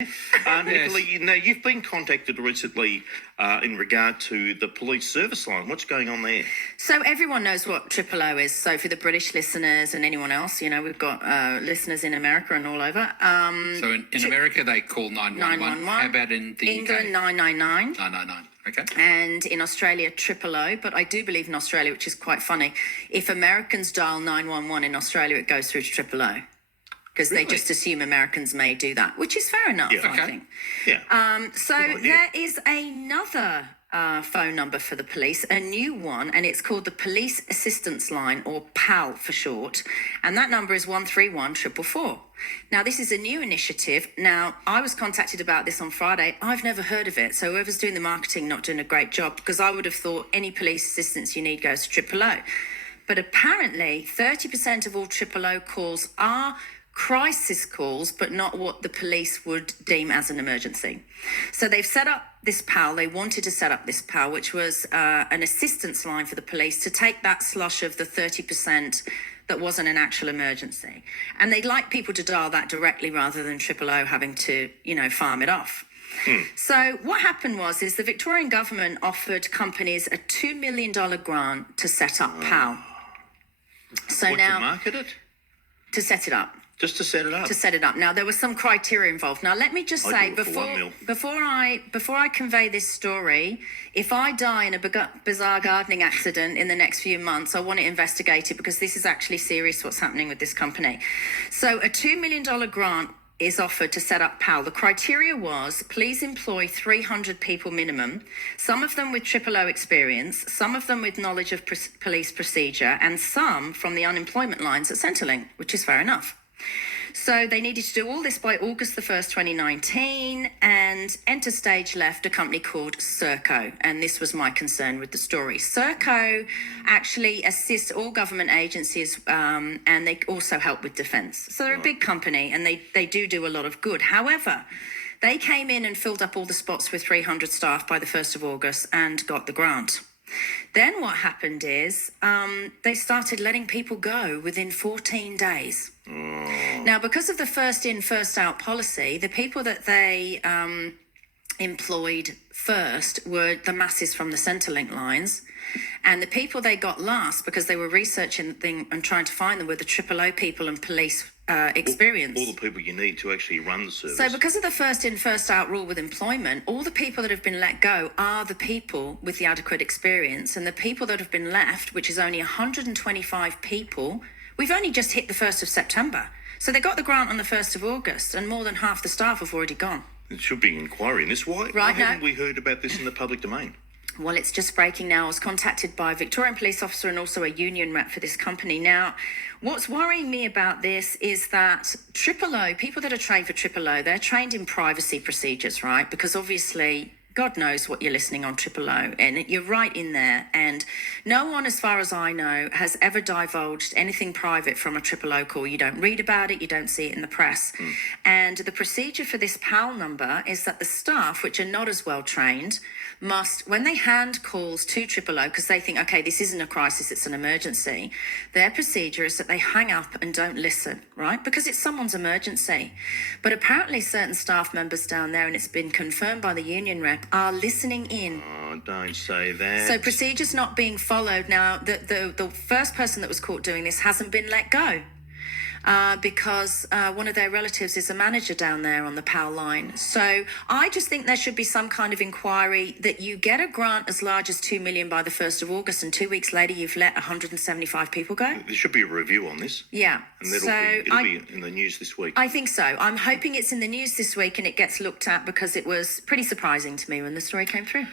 Nicola, you've been contacted recently in regard to the police service line. What's going on there? So everyone knows what Triple O is. So for the British listeners and anyone else, we've got listeners in America and all over. So in America, they call 911. How about in the England, UK? 999. 999. Okay. And in Australia, Triple O. But I do believe in Australia, which is quite funny, if Americans dial 911 in Australia, it goes through to Triple O. Because they just assume Americans may do that, which is fair enough, I think. Yeah. So there is another phone number for the police, a new one, and it's called the Police Assistance Line, or PAL for short. And that number is 131 444. Now, this is a new initiative. Now, I was contacted about this on Friday. I've never heard of it. So whoever's doing the marketing not doing a great job, because I would have thought any police assistance you need goes to Triple O. But apparently 30% of all Triple O calls are crisis calls, but not what the police would deem as an emergency. So they've set up this PAL. They wanted to set up this PAL, which was an assistance line for the police to take that slush of the 30% that wasn't an actual emergency. And they'd like people to dial that directly rather than Triple O having to, farm it off. So what happened is the Victorian government offered companies a $2 million grant to set up PAL. So What, now to market it? To set it up. Just to set it up? To set it up. Now, there was some criteria involved. Now, let me just say, before I convey this story, if I die in a bizarre gardening accident in the next few months, I want to investigate it because this is actually serious what's happening with this company. So a $2 million grant is offered to set up PAL. The criteria was, please employ 300 people minimum, some of them with Triple O experience, some of them with knowledge of police procedure, and some from the unemployment lines at Centrelink, which is fair enough. So they needed to do all this by August the 1st, 2019, and enter stage left a company called Serco. And this was my concern with the story. Serco actually assists all government agencies and they also help with defence. So they're a big company and they do a lot of good. However, they came in and filled up all the spots with 300 staff by the 1st of August and got the grant. Then what happened is they started letting people go within 14 days. Now, because of the first in, first out policy, the people that they employed first were the masses from the Centrelink lines. And the people they got last, because they were researching the thing and trying to find them, were the Triple O people and police experience. All the people you need to actually run the service. So because of the first in, first out rule with employment, all the people that have been let go are the people with the adequate experience. And the people that have been left, which is only 125 people, we've only just hit the 1st of September. So they got the grant on the 1st of August and more than half the staff have already gone. It should be an inquiry in this. Why haven't we heard about this in the public domain? Well, it's just breaking now. I was contacted by a Victorian police officer and also a union rep for this company. Now, what's worrying me about this is that Triple O, people that are trained for Triple O, they're trained in privacy procedures, right? Because obviously, God knows what you're listening on Triple O, and you're right in there. And no one, as far as I know, has ever divulged anything private from a Triple O call. You don't read about it, you don't see it in the press. And the procedure for this PAL number is that the staff, which are not as well trained, must, when they hand calls to Triple O, because they think, okay, this isn't a crisis, it's an emergency, their procedure is that they hang up and don't listen, right? Because it's someone's emergency. But apparently certain staff members down there, and it's been confirmed by the union rep, are listening in. Oh, don't say that. So procedures not being followed. Now, the first person that was caught doing this hasn't been let go. Because one of their relatives is a manager down there on the PAL line. So I just think there should be some kind of inquiry that you get a grant as large as $2 million by the 1st of August and 2 weeks later you've let 175 people go. There should be a review on this. Yeah. And it'll be in the news this week. I think so. I'm hoping it's in the news this week and it gets looked at because it was pretty surprising to me when the story came through.